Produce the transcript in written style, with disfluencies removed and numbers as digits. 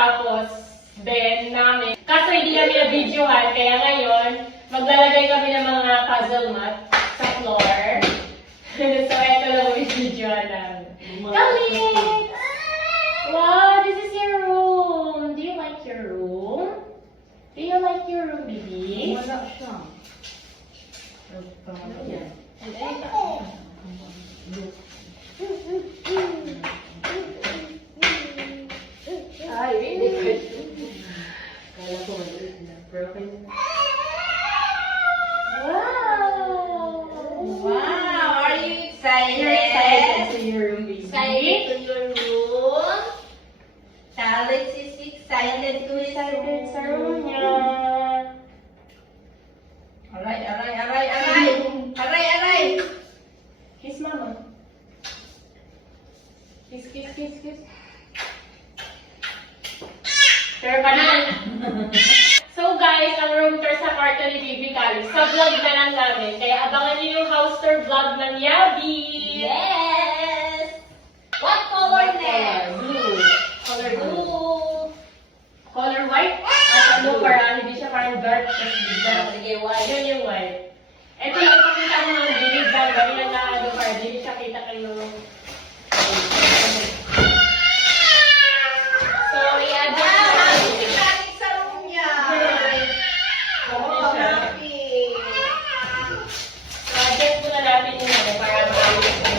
matatapos din namin. Kaso hindi kami na-videohan, kaya ngayon, maglalagay kami ng mga puzzle mat sa floor. So, ito lang yung videohan namin. Come in! Wow, this is your room. Do you like your room? Do you like your room, baby? Wala siya. Ayan. Ay, really good. Kala ko maliit na. Broken. Wow! Wow! Are you excited? You're excited to your room, baby? Excited to your room? Alex is excited to his Excited sa room room. niya. Aray, aray, aray, aray! Aray, aray! Kiss mama. Kiss, kiss, kiss, kiss. Pero kanina. So guys, ang room tour sa kwarto ni Baby Calix, sa vlog na lang namin. Kaya abangan niyo yung house tour vlog ng Yabi. Yes! What color next? Blue. Color blue. Blue. Color white. At ano para hindi siya parang dark. Tapos bigla. Sige, white. Yun yung white. Ito yung ipakita mo ng gilid lang. Ganyan na ano para hindi siya kita kayo. So, i-adjust na natin. Excited sa room niya. Oh, happy. So, adjust muna natin yung ano para makalimutan.